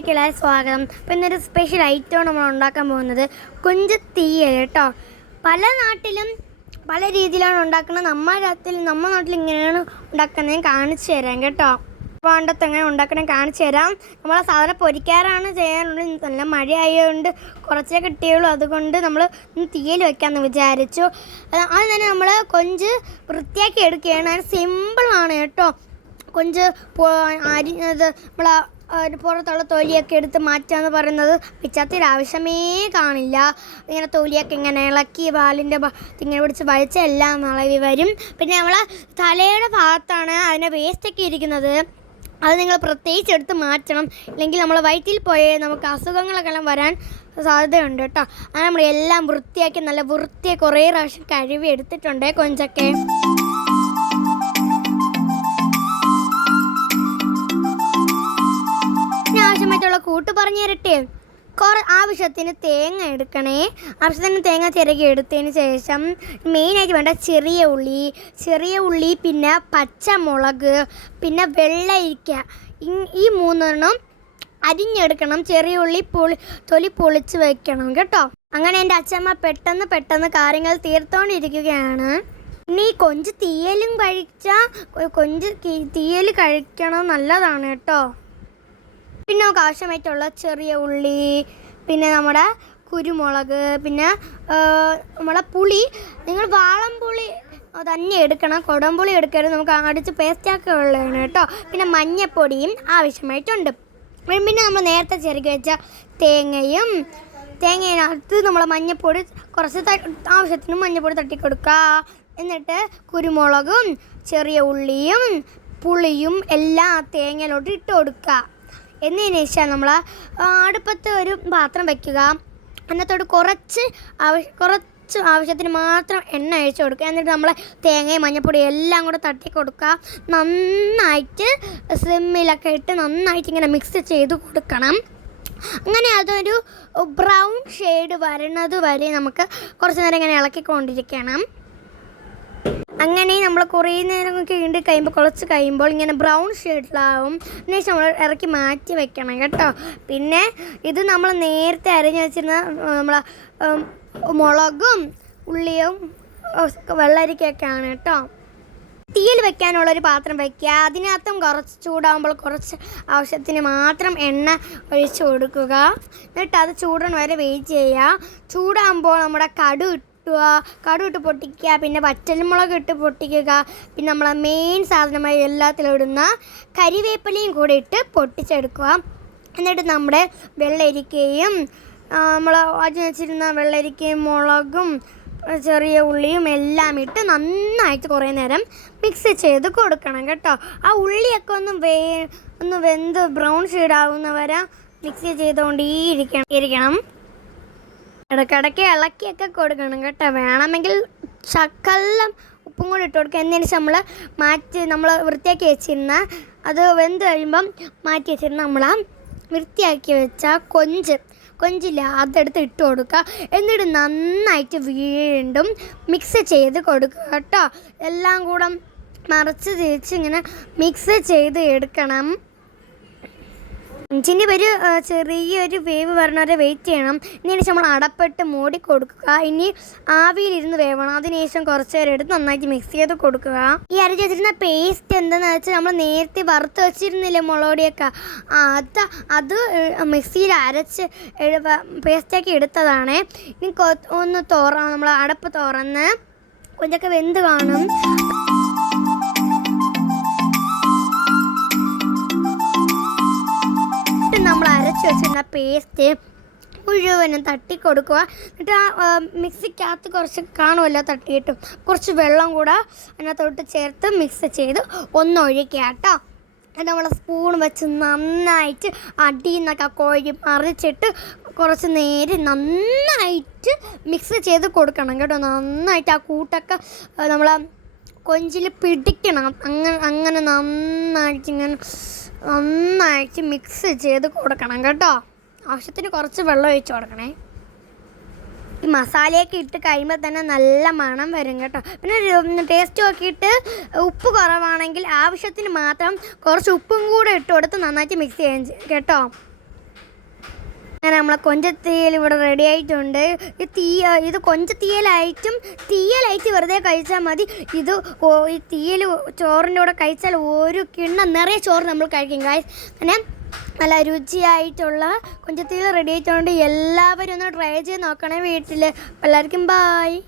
വീഡിയോയിലേക്ക് എല്ലാവരും സ്വാഗതം. അപ്പോൾ ഇന്നൊരു സ്പെഷ്യൽ ഐറ്റമാണ് നമ്മൾ ഉണ്ടാക്കാൻ പോകുന്നത്. കൊഞ്ച് തീയൽ കേട്ടോ. പല നാട്ടിലും പല രീതിയിലാണ് ഉണ്ടാക്കുന്നത്. നമ്മുടെ നാട്ടിൽ നമ്മുടെ നാട്ടിൽ ഇങ്ങനെയാണ് ഉണ്ടാക്കുന്നത്. കാണിച്ചു തരാം കേട്ടോ. പണ്ടത്തെ എങ്ങനെ ഉണ്ടാക്കണം കാണിച്ചു തരാം. നമ്മളെ സാധനം പൊരിക്കാറാണ് ചെയ്യാനുള്ളത് നല്ല മഴ ആയതുകൊണ്ട് കുറച്ചേ കിട്ടിയുള്ളൂ. അതുകൊണ്ട് നമ്മൾ തീയൽ വെക്കാമെന്ന് വിചാരിച്ചു. അത് തന്നെ നമ്മൾ കൊഞ്ച് വൃത്തിയാക്കി എടുക്കുകയാണ്. സിമ്പിളാണ് കേട്ടോ. കൊഞ്ച് അരി ഇത് നമ്മൾ പുറത്തുള്ള തൊലിയൊക്കെ എടുത്ത് മാറ്റാന്ന് പറയുന്നത് പിച്ചാത്തിൽ ആവശ്യമേ കാണില്ല. ഇങ്ങനെ തൊലിയൊക്കെ ഇങ്ങനെ ഇളക്കി പാലിന്റെ ഇങ്ങനെ പിടിച്ച് വലിച്ച എല്ലാം ഇളവി വരും. പിന്നെ നമ്മൾ തലയുടെ ഭാഗത്താണ് അതിന്റെ വേസ്റ്റൊക്കെ ഇരിക്കുന്നത്. അത് നിങ്ങൾ പ്രത്യേകിച്ച് എടുത്ത് മാറ്റണം. ഇല്ലെങ്കിൽ നമ്മൾ വയറ്റിൽ പോയേ നമുക്ക് അസുഖങ്ങളൊക്കെ എല്ലാം വരാൻ സാധ്യതയുണ്ട് കേട്ടോ. അത് നമ്മൾ എല്ലാം വൃത്തിയാക്കി നല്ല വൃത്തിയെ കുറേ പ്രാവശ്യം കഴുകി എടുത്തിട്ടുണ്ട് കൊഞ്ചൊക്കെ. ആവശ്യമായിട്ടുള്ള കൂട്ട് പറഞ്ഞു തരട്ടെ. കുറ ആവശ്യത്തിന് തേങ്ങ എടുക്കണേ. ആവശ്യത്തിന് തേങ്ങ ചിരകി എടുത്തതിന് ശേഷം മെയിനായിട്ട് വേണ്ട ചെറിയ ഉള്ളി ചെറിയ ഉള്ളി പിന്നെ പച്ചമുളക് പിന്നെ വെള്ളരിക്ക ഈ മൂന്നെണ്ണം അരിഞ്ഞെടുക്കണം. ചെറിയ ഉള്ളി പൊളി തൊലി പൊളിച്ച് വെക്കണം കേട്ടോ. അങ്ങനെ എന്റെ അച്ഛമ്മ പെട്ടെന്ന് പെട്ടെന്ന് കാര്യങ്ങൾ തീർത്തോണ്ടിരിക്കുകയാണ്. ഇനി കൊഞ്ച് തീയലും കഴിച്ചാൽ കൊഞ്ച് തീയൽ കഴിക്കണം നല്ലതാണ് കേട്ടോ. പിന്നെ നമുക്ക് ആവശ്യമായിട്ടുള്ള ചെറിയ ഉള്ളി പിന്നെ നമ്മുടെ കുരുമുളക് പിന്നെ നമ്മളെ പുളി. നിങ്ങൾ വാളം പുളി തന്നെ എടുക്കണം. കുടംപുളി എടുക്കരുത്. നമുക്ക് അടിച്ച് പേസ്റ്റാക്കി ഉള്ളതാണ് കേട്ടോ. പിന്നെ മഞ്ഞപ്പൊടിയും ആവശ്യമായിട്ടുണ്ട്. പിന്നെ നമ്മൾ നേരത്തെ ചെറുക്കി വെച്ച തേങ്ങയും തേങ്ങയിനകത്ത് നമ്മൾ മഞ്ഞപ്പൊടി കുറച്ച് ആവശ്യത്തിന് മഞ്ഞപ്പൊടി തട്ടി കൊടുക്കുക. എന്നിട്ട് കുരുമുളകും ചെറിയ ഉള്ളിയും പുളിയും എല്ലാം തേങ്ങയിലോട്ട് ഇട്ട് കൊടുക്കുക. എന്നതിന് ശേഷം നമ്മൾ അടുപ്പത്ത് ഒരു പാത്രം വയ്ക്കുക അന്നത്തോട് കുറച്ച് ആവശ്യ കുറച്ച് ആവശ്യത്തിന് മാത്രം എണ്ണ അഴിച്ചു കൊടുക്കുക. എന്നിട്ട് നമ്മൾ തേങ്ങയും മഞ്ഞപ്പൊടിയും എല്ലാം കൂടെ തട്ടി കൊടുക്കുക. നന്നായിട്ട് സിമ്മിലൊക്കെ ഇട്ട് നന്നായിട്ട് ഇങ്ങനെ മിക്സ് ചെയ്ത് കൊടുക്കണം. അങ്ങനെ അതൊരു ബ്രൗൺ ഷെയ്ഡ് വരുന്നത് വരെ നമുക്ക് കുറച്ച് നേരം ഇങ്ങനെ ഇളക്കിക്കൊണ്ടിരിക്കണം. അങ്ങനെ നമ്മൾ കുറേ നേരം കിണ്ടി കഴിയുമ്പോൾ കുറച്ച് കഴിയുമ്പോൾ ഇങ്ങനെ ബ്രൗൺ ഷെയ്ഡിലാവും അതിനുശേഷം നമ്മൾ ഇറക്കി മാറ്റി വെക്കണം കേട്ടോ. പിന്നെ ഇത് നമ്മൾ നേരത്തെ അരിഞ്ഞ് വെച്ചിരുന്ന നമ്മളെ മുളകും ഉള്ളിയും വെള്ളരിക്കയൊക്കെയാണ് കേട്ടോ. തീയിൽ വെക്കാനുള്ള ഒരു പാത്രം വയ്ക്കുക അതിനകത്തും കുറച്ച് ചൂടാകുമ്പോൾ കുറച്ച് ആവശ്യത്തിന് മാത്രം എണ്ണ ഒഴിച്ച് കൊടുക്കുക. എന്നിട്ട് അത് ചൂടൻ വരെ വെയിറ്റ് ചെയ്യുക. ചൂടാകുമ്പോൾ നമ്മുടെ കടു ഇട്ടുക കടു ഇട്ട് പൊട്ടിക്കുക പിന്നെ വറ്റൽമുളക് ഇട്ട് പൊട്ടിക്കുക പിന്നെ നമ്മളെ മെയിൻ സാധനമായി എല്ലാത്തിലും ഇടുന്ന കരിവേപ്പിലയും കൂടി ഇട്ട് പൊട്ടിച്ചെടുക്കുക. എന്നിട്ട് നമ്മുടെ വെള്ളരിക്കയും നമ്മൾ ആദ്യം വെച്ചിരുന്ന വെള്ളരിക്കയും മുളകും ചെറിയ ഉള്ളിയും എല്ലാം ഇട്ട് നന്നായിട്ട് കുറേ നേരം മിക്സ് ചെയ്ത് കൊടുക്കണം കേട്ടോ. ആ ഉള്ളിയൊക്കെ ഒന്ന് വേ ഒന്ന് വെന്ത് ബ്രൗൺ ഷെയ്ഡ് ആവുന്നവരെ മിക്സ് ചെയ്തുകൊണ്ടേയിരിക്കണം. ഇരിക്കണം. ഇടയ്ക്കിടയ്ക്ക് ഇളക്കിയൊക്കെ കൊടുക്കണം കേട്ടോ. വേണമെങ്കിൽ ചക്കെല്ലാം ഉപ്പും കൂടി ഇട്ട് കൊടുക്കുക. എന്നതിന് നമ്മൾ മാറ്റി നമ്മൾ വൃത്തിയാക്കി വെച്ചിരുന്ന അത് വെന്ത് കഴിയുമ്പം മാറ്റി വെച്ചിരുന്ന നമ്മൾ വൃത്തിയാക്കി വെച്ച കൊഞ്ച് കൊഞ്ചില്ല അതെടുത്ത് ഇട്ട് കൊടുക്കുക. എന്നിട്ട് നന്നായിട്ട് വീണ്ടും മിക്സ് ചെയ്ത് കൊടുക്കുക കേട്ടോ. എല്ലാം കൂടെ മറച്ച് തിരിച്ച് ഇങ്ങനെ മിക്സ് ചെയ്ത് എടുക്കണം. ഇഞ്ചിന്റെ ഒരു ചെറിയൊരു വേവ് വരണവരെ വെയിറ്റ് ചെയ്യണം. ഇതിന് നമ്മൾ അടപ്പെട്ട് മൂടി കൊടുക്കുക. ഇനി ആവിയിലിരുന്ന് വേവണം. അതിനുശേഷം കുറച്ച് നേരം എടുത്ത് നന്നായിട്ട് മിക്സ് ചെയ്ത് കൊടുക്കുക. ഈ അരച്ച് വെച്ചിരുന്ന പേസ്റ്റ് എന്താണെന്ന് വെച്ചാൽ നമ്മൾ നേരത്തെ വറുത്ത് വെച്ചിരുന്നില്ലേ മുളകൊടിയൊക്കെ അത് അത് മിക്സിയിൽ അരച്ച് പേസ്റ്റാക്കി എടുത്തതാണ്. ഇനി ഒന്ന് തുറ നമ്മൾ അടപ്പ് തുറന്ന് കൊഞ്ചൊക്കെ വെന്ത് കാണും. പേസ്റ്റ് മുഴുവനും തട്ടി കൊടുക്കുക എന്നിട്ട് ആ മിക്സിക്കകത്ത് കുറച്ച് കാണുമല്ലോ തട്ടിയിട്ടും. കുറച്ച് വെള്ളം കൂടെ അതിനകത്തോട്ട് ചേർത്ത് മിക്സ് ചെയ്ത് ഒന്ന് ഒഴിക്കുക കേട്ടോ. അത് നമ്മൾ സ്പൂൺ വെച്ച് നന്നായിട്ട് അടിയിൽ നിന്നൊക്കെ കോഴി മറിച്ചിട്ട് കുറച്ച് നേരം നന്നായിട്ട് മിക്സ് ചെയ്ത് കൊടുക്കണം കേട്ടോ. നന്നായിട്ട് ആ കൂട്ടൊക്കെ നമ്മൾ കൊഞ്ചിൽ പിടിക്കണം. അങ്ങനെ അങ്ങനെ നന്നായിട്ട് ഇങ്ങനെ നന്നായിട്ട് മിക്സ് ചെയ്ത് കൊടുക്കണം കേട്ടോ. ആവശ്യത്തിന് കുറച്ച് വെള്ളം ഒഴിച്ച് കൊടുക്കണേ. ഈ മസാലയൊക്കെ ഇട്ട് കഴിയുമ്പോൾ തന്നെ നല്ല മണം വരും കേട്ടോ. പിന്നെ ടേസ്റ്റ് നോക്കിയിട്ട് ഉപ്പ് കുറവാണെങ്കിൽ ആവശ്യത്തിന് മാത്രം കുറച്ച് ഉപ്പും കൂടെ ഇട്ട് കൊടുത്ത് നന്നായിട്ട് മിക്സ് ചെയ്യാൻ കേട്ടോ. അങ്ങനെ നമ്മളെ കൊഞ്ചത്തീയൽ ഇവിടെ റെഡി ആയിട്ടുണ്ട്. ഈ തീയ ഇത് കൊഞ്ചത്തീയലായിട്ടും തീയലായിട്ട് വെറുതെ കഴിച്ചാൽ മതി. ഇത് ഈ തീയൽ ചോറിന്റെ കൂടെ കഴിച്ചാൽ ഒരു കിണ്ണം നിറയെ ചോറ് നമ്മൾ കഴിക്കും കായ് അങ്ങനെ നല്ല രുചിയായിട്ടുള്ള കുഞ്ചത്തിയിൽ റെഡി ആയിട്ടുണ്ട്. എല്ലാവരും ഒന്ന് ട്രൈ ചെയ്ത് നോക്കണേ വീട്ടിൽ എല്ലാവർക്കും ബായ്